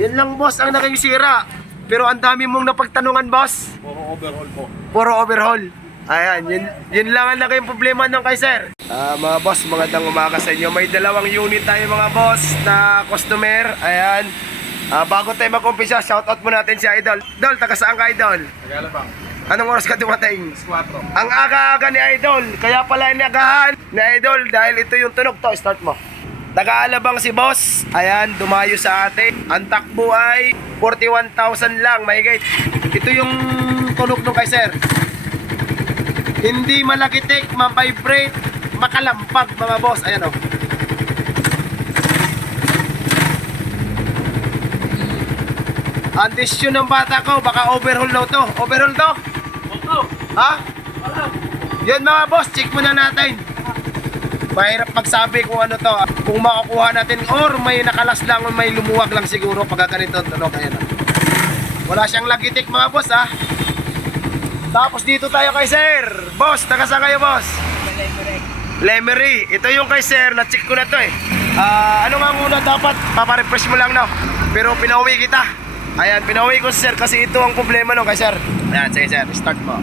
Yun lang boss ang naging sira. Pero ang dami mong napagtanungan boss. Puro overhaul po. Puro overhaul. Ayan, yun lang ang naging problema ng kay sir. Mga boss, magandang umaga sa inyo. May dalawang unit tayo mga boss na customer. Ayan. Bago tayo mag-umpisa, shoutout mo natin si Idol. Idol, taga saan ka Idol? Tagalabang. Anong oras ka dumating? 4. Ang aga-aga ni Idol. Kaya pala inagahan ni Idol dahil ito yung tunog to. Start mo. Taga-Alabang si boss. Ayan, dumayo sa atin. Ang takbo ay 41,000 lang, mahigit. Ito yung tunog nung kay sir. Hindi malakitik, ma-vibrate, makalampag mga boss. Ayan o. Ang desisyon ng bata ko, baka overhaul daw to. Overhaul to? Ha? Yun mga boss, check muna natin. Mahirap magsabi kung ano to. Kung makakuha natin or may nakalas lang o may lumuwag lang siguro pagka ganito tunog. Ayan o. Wala siyang lagitik mga boss ha. Tapos dito tayo kay sir. Boss, taga saan kayo boss? Lemery. Ito yung kay sir, na-check ko na to eh. Ano nga muna dapat? Paparefresh mo lang no. Pero pinauwi kita. Ayan, pinauwi ko si sir kasi ito ang problema no kay sir. Ayan, sige sir, start mo.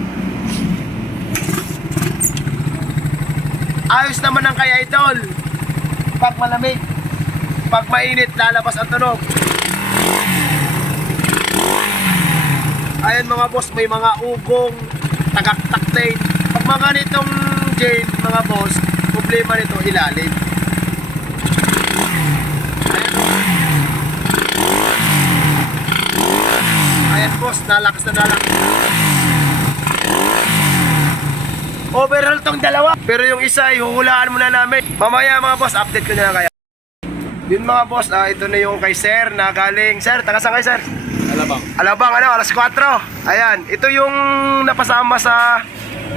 Ayos naman ang kay Idol. Pag malamig, pag mainit, lalabas ang tunog. Ayan mga boss, may mga ugong, tagaktak din. Pag mga nitong chain, mga boss, problema nito ilalim. Ayan o. Ayan boss, nalakas na nalakas. Overhaul tong dalawa. Pero yung isa, ihuhulaan muna namin. Mamaya mga boss, update ko na lang kaya. Yun mga boss, ito na yung kay sir na galing. Sir, taga saan kay sir? Alabang. Alabang, ano, alas 4. Ayan, ito yung napasama sa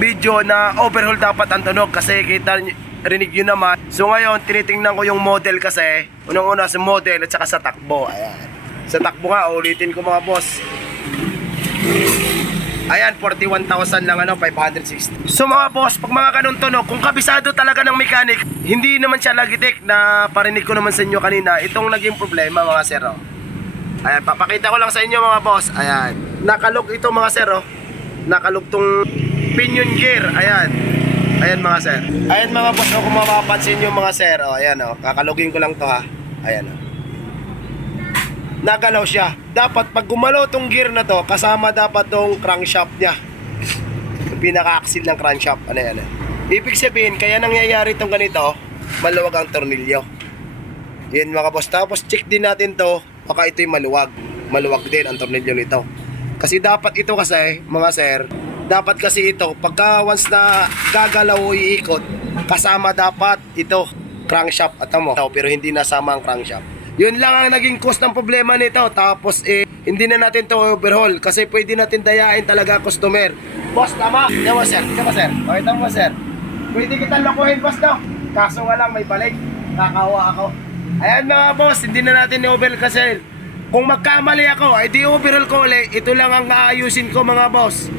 video na overhaul dapat ang tunog kasi kita rinig yun naman. So ngayon, tinitingnan ko yung model kasi. Unang-una sa model at saka sa takbo. Ayan. Sa takbo nga, ulitin ko mga boss. Ayan, 41,000 lang, ano, 560. So mga boss, pag mga ganun tunog, kung kabisado talaga ng mechanic, hindi naman siya lagitik na parinig ko naman sa inyo kanina. Itong naging problema mga sir, oh. Ayan, papakita ko lang sa inyo mga boss. Ayan, nakalog ito mga sir oh. Nakalog tong pinion gear. Ayan. Ayan mga sir. Ayan mga boss oh, kung mapapansin nyo mga sir oh. Ayan oh, kakalogin ko lang to ha. Ayan oh. Nagalaw siya. Dapat pag gumalaw tong gear na to, kasama dapat tong crankshaft nya. Yung pinaka-axle ng crankshaft. Ano yan eh. Ibig sabihin, kaya nangyayari tong ganito, maluwag ang tornilyo. Yan mga boss. Tapos check din natin to. Baka ito'y maluwag. Maluwag din ang tornilyo nito. Kasi dapat ito kasi, mga sir, dapat kasi ito, pagka once na gagalaw o iikot, kasama dapat ito, crankshaft at mo. Pero hindi nasama ang crankshaft. Yun lang ang naging cause ng problema nito. Tapos hindi na natin to overhaul kasi pwede natin dayain talaga customer. Boss, tama? Tama sir. Tama sir. Okay, tama sir. Pwede kita lokohin boss no? Kaso nga lang may balik. Kakawa ako. Ayan mga boss, hindi na natin i-overhaul kasi kung magkamali ako, ay di overhaul ko ulit. Ito lang ang aayusin ko mga boss.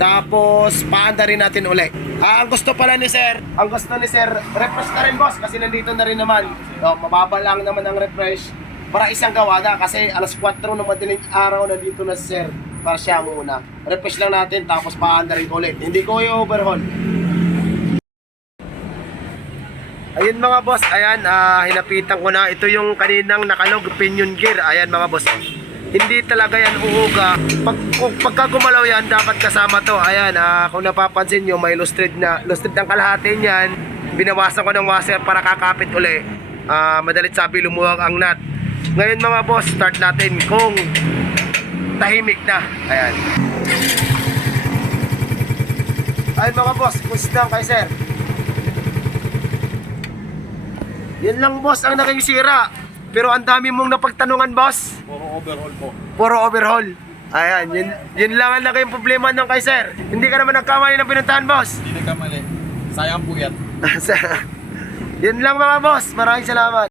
Tapos paanda rin natin ulit. Ang gusto pala ni sir, refresh na rin boss kasi nandito na rin naman. So, mababa lang naman ang refresh para isang gawa na kasi alas 4 ng madaling araw nandito na si sir para siya muna. Refresh lang natin tapos paanda rin ulit. Hindi ko i-overhaul. Ayun mga boss, ayan, hinapitan ko na. Ito yung kaninang nakalog pinion gear. Ayan mga boss, hindi talaga yan uuga. Pagka gumalaw yan, dapat kasama to. Ayan, kung napapansin nyo, may lustred ang kalahati niyan. Binawasan ko ng washer para kakapit uli. Madalit sabi, lumuwag ang nut. Ngayon mga boss, start natin kung tahimik na. Ayan. Ayun mga boss, kusdan kay sir. Yan lang boss ang naging sira. Pero ang dami mong napagtanungan boss. Puro overhaul po. Puro overhaul. Ayan, yun lang ang naging problema ng kay sir. Hindi ka naman nagkamali ng pinuntahan boss. Hindi nagkamali. Sayang po yan. Yun lang mga boss. Maraming salamat.